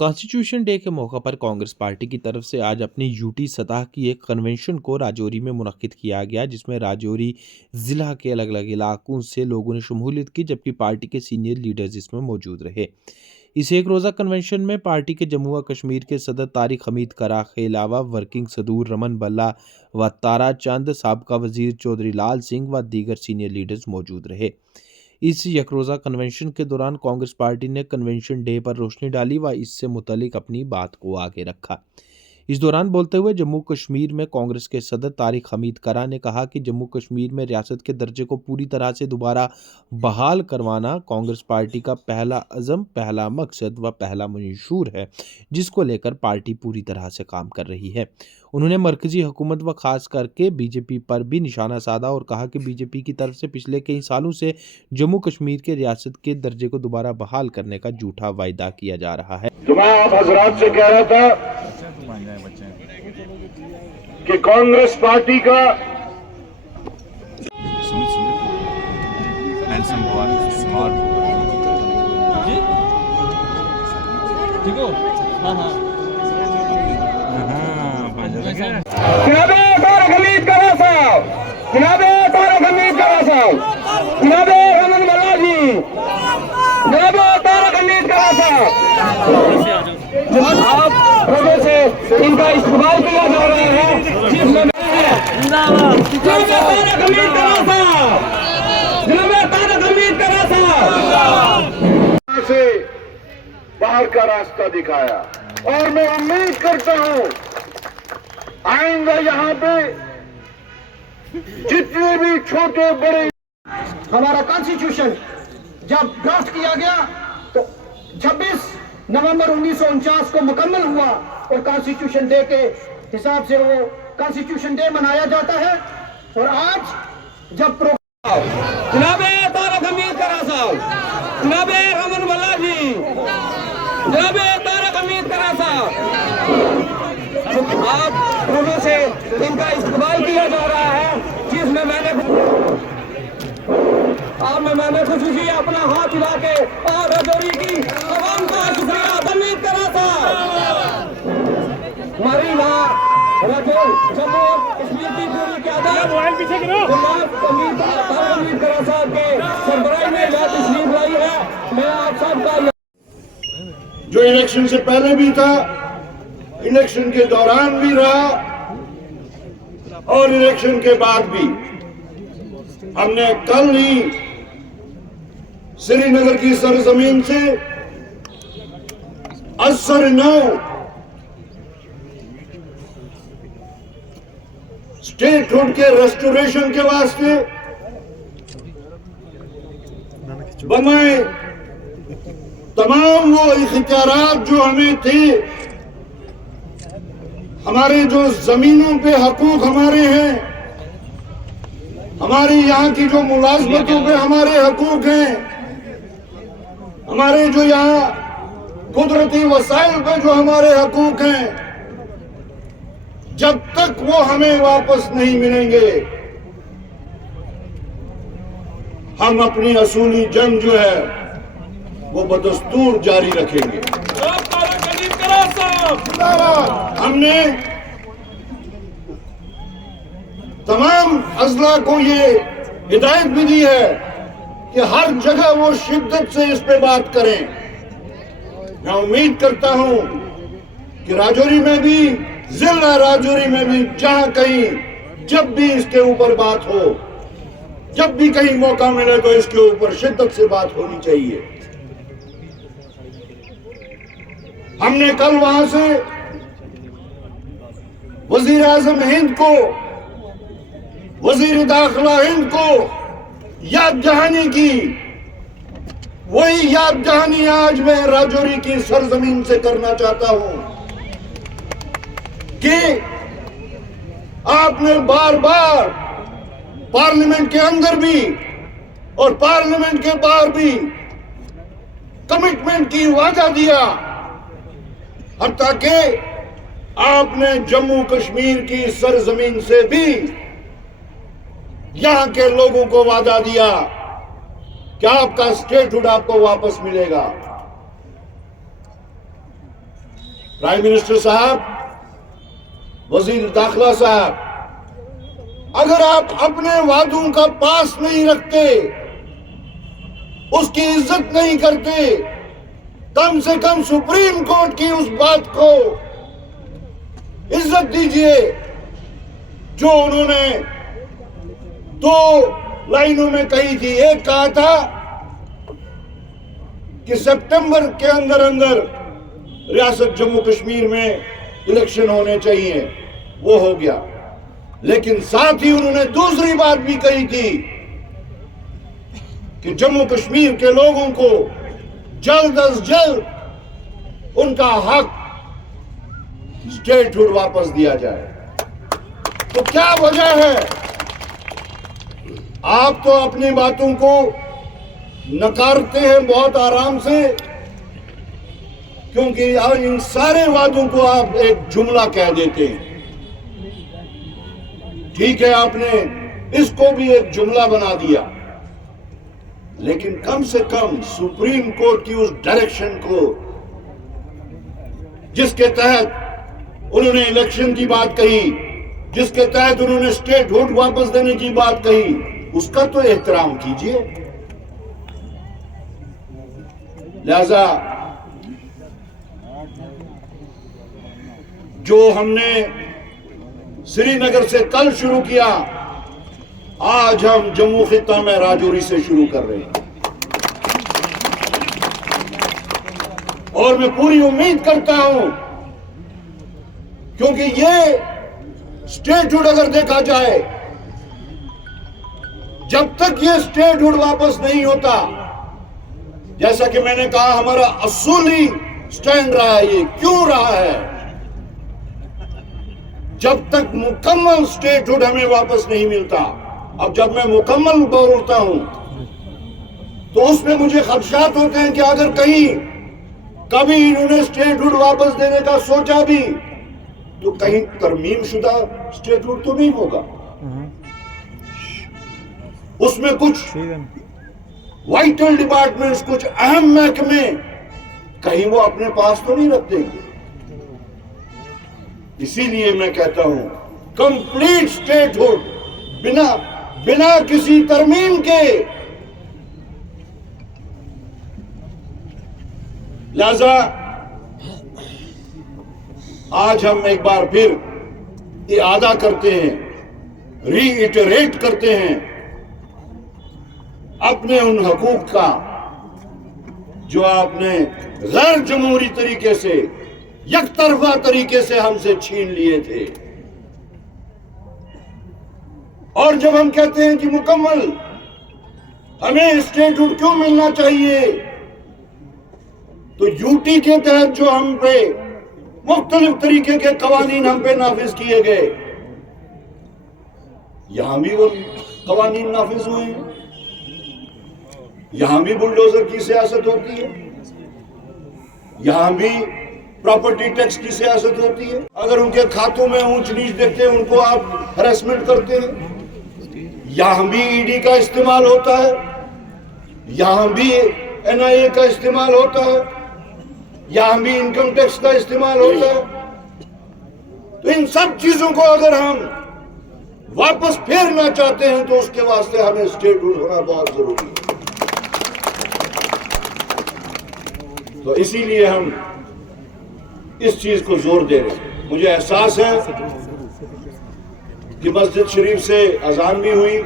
Constitution day के मौका पर कांग्रेस पार्टी की तरफ से आज अपनी यूटी सतह की एक कन्वेंशन को राजौरी में मुनक्किद किया गया, जिसमें राजौरी जिला के अलग अलग इलाकों से लोगों ने शमूलियत की, जबकि पार्टी के सीनियर लीडर्स इसमें मौजूद रहे। इस एक रोज़ा कन्वेंशन में पार्टी के जम्मू व कश्मीर के सदर तारिक हमीद करा के अलावा वर्किंग सदूर रमन बल्ला व तारा चंद, साबका वजीर चौधरी लाल सिंह व दीगर सीनियर लीडर्स मौजूद रहे। इस यकरोज़ा कन्वेंशन के दौरान कांग्रेस पार्टी ने कन्वेंशन डे पर रोशनी डाली व इससे मुतल्लिक अपनी बात को आगे रखा। इस दौरान बोलते हुए जम्मू कश्मीर में कांग्रेस के सदर तारिक हमीद करा ने कहा कि जम्मू कश्मीर में रियासत के दर्जे को पूरी तरह से दोबारा बहाल करवाना कांग्रेस पार्टी का पहला अज़म, पहला मकसद व पहला मंशूर है, जिसको लेकर पार्टी पूरी तरह से काम कर रही है। उन्होंने मरकजी हुकूमत व खास करके बीजेपी पर भी निशाना साधा और कहा कि बीजेपी की तरफ से पिछले कई सालों से जम्मू कश्मीर के रियासत के दर्जे को दोबारा बहाल करने का झूठा वायदा किया जा रहा है। तो मैं आप हजरात से कह रहा था कि कांग्रेस पार्टी का जनाबे तारिक हमीद करा साहब, जनाबे तारिक हमीद करा साहब, जनाबे रमन बल्ला जी, जनाबे तारिक हमीद करा साहब, आप लोगों से इनका इस्तेमाल किया जा रहा है, जिसमें तारिक हमीद करा साहब, जनाबे तारिक हमीद करा साहब से बाहर का रास्ता दिखाया और मैं उम्मीद करता हूं आइंदा यहाँ पे जितने भी छोटे बड़े हमारा कॉन्स्टिट्यूशन जब ड्राफ्ट किया गया तो 26 नवंबर 1949 को मुकम्मल हुआ और कॉन्स्टिट्यूशन डे के हिसाब से वो कॉन्स्टिट्यूशन डे मनाया जाता है। और आज जब जनाबे तारिक हमीद करा साहब, जनाबे रमन बल्ला जी, जनाबे तारिक हमीद करा साहब, आप लोगों से इनका इस्तेमाल किया जा रहा है, जिसमें मैंने खुशी अपना हाथ हिला के और राजौरी की आवाम का शुक्रिया हमीद करा था। हमारी जम्मू कश्मीर की पूरी क़यादत हमीद करा साहब के सरबराही में यह तशरीफ लाई है। मैं आप सबका जो इलेक्शन से पहले भी था, इलेक्शन के दौरान भी रहा और इलेक्शन के बाद भी, हमने कल ही श्रीनगर की सरजमीन से असर 9 स्टेटहुड के रेस्टोरेशन के वास्ते बनाए तमाम वो इख्तियारात जो हमें थे, हमारे जो जमीनों पे हकूक हमारे हैं, हमारी यहाँ की जो मुलाजमतों पे हमारे हकूक हैं, हमारे जो यहाँ कुदरती वसाइल पे जो हमारे हकूक हैं, जब तक वो हमें वापस नहीं मिलेंगे, हम अपनी असूली जंग जो है वो बदस्तूर जारी रखेंगे। हमने तमाम अजला को ये हिदायत भी दी है कि हर जगह वो शिद्दत से इस पे बात करें। मैं उम्मीद करता हूं कि राजौरी में भी, जिला राजौरी में भी, जहां कहीं जब भी इसके ऊपर बात हो, जब भी कहीं मौका मिले तो इसके ऊपर शिद्दत से बात होनी चाहिए। हमने कल वहां से वजीर आजम हिंद को, वजीर दाखिला हिंद को याद दहानी की। वही याद दहानी आज मैं राजौरी की सरजमीन से करना चाहता हूं कि आपने बार बार पार्लियामेंट के अंदर भी और पार्लियामेंट के बाहर भी कमिटमेंट की वादा दिया, हत्ता कि आपने जम्मू कश्मीर की सरजमीन से भी यहां के लोगों को वादा दिया कि आपका स्टेटहुड आपको वापस मिलेगा। प्राइम मिनिस्टर साहब, वजीर दाखिला साहब, अगर आप अपने वादों का पास नहीं रखते, उसकी इज्जत नहीं करते, कम से कम सुप्रीम कोर्ट की उस बात को इज्जत दीजिए जो उन्होंने 2 लाइनों में कही थी। एक कहा था कि सितंबर के अंदर अंदर रियासत जम्मू कश्मीर में इलेक्शन होने चाहिए, वो हो गया। लेकिन साथ ही उन्होंने दूसरी बात भी कही थी कि जम्मू कश्मीर के लोगों को जल्द अज जल्द उनका हक स्टेटहुड वापस दिया जाए। तो क्या वजह है? आप तो अपनी बातों को नकारते हैं बहुत आराम से, क्योंकि इन सारे वादों को आप एक जुमला कह देते हैं। ठीक है, आपने इसको भी एक जुमला बना दिया, लेकिन कम से कम सुप्रीम कोर्ट की उस डायरेक्शन को, जिसके तहत उन्होंने इलेक्शन की बात कही, जिसके तहत उन्होंने स्टेटहुड वापस देने की बात कही, उसका तो एहतराम कीजिए। लिहाजा जो हमने श्रीनगर से कल शुरू किया, आज हम जम्मू खित्ता में राजौरी से शुरू कर रहे हैं। और मैं पूरी उम्मीद करता हूं, क्योंकि ये स्टेटहुड अगर देखा जाए, जब तक ये स्टेटहुड वापस नहीं होता, जैसा कि मैंने कहा हमारा असूली स्टैंड रहा है, ये क्यों रहा है, जब तक मुकम्मल स्टेटहुड हमें वापस नहीं मिलता। अब जब मैं मुकम्मल बोलता हूं तो उसमें मुझे खदशात होते हैं कि अगर कहीं कभी इन्होंने स्टेटहुड वापस देने का सोचा भी, तो कहीं तरमीम शुदा स्टेटहुड तो नहीं होगा, उसमें कुछ वाइटल डिपार्टमेंट्स, कुछ अहम महकमे कहीं वो अपने पास तो नहीं रख देंगे। इसीलिए मैं कहता हूं कंप्लीट स्टेटहुड, बिना किसी तरमीम के। लिहाजा आज हम एक बार फिर इआदा करते हैं, रीइटरेट करते हैं अपने उन हकूक का जो आपने गैर जमहूरी तरीके से, यकतरफा तरीके से हमसे छीन लिए थे। और जब हम कहते हैं कि मुकम्मल हमें स्टेटहुड क्यों मिलना चाहिए, तो यूटी के तहत जो हम पे मुख्तलिफ तरीके के कवानीन हम पे नाफिज किए गए, यहां भी वो कवानीन नाफिज हुए हैं, यहां भी बुलडोजर की सियासत होती है, यहां भी प्रॉपर्टी टैक्स की सियासत होती है। अगर उनके खातों में ऊंच नीच देखते हैं, उनको आप हरासमेंट करते हैं। यहां भी ईडी का इस्तेमाल होता है, यहां भी एनआईए का इस्तेमाल होता है, यहां भी इनकम टैक्स का इस्तेमाल होता है। तो इन सब चीजों को अगर हम वापस फेरना चाहते हैं, तो उसके वास्ते हमें स्टेटहुड होना बहुत जरूरी है। तो इसीलिए हम इस चीज को जोर दे रहे हैं। मुझे एहसास है कि मस्जिद शरीफ से अजान भी हुई,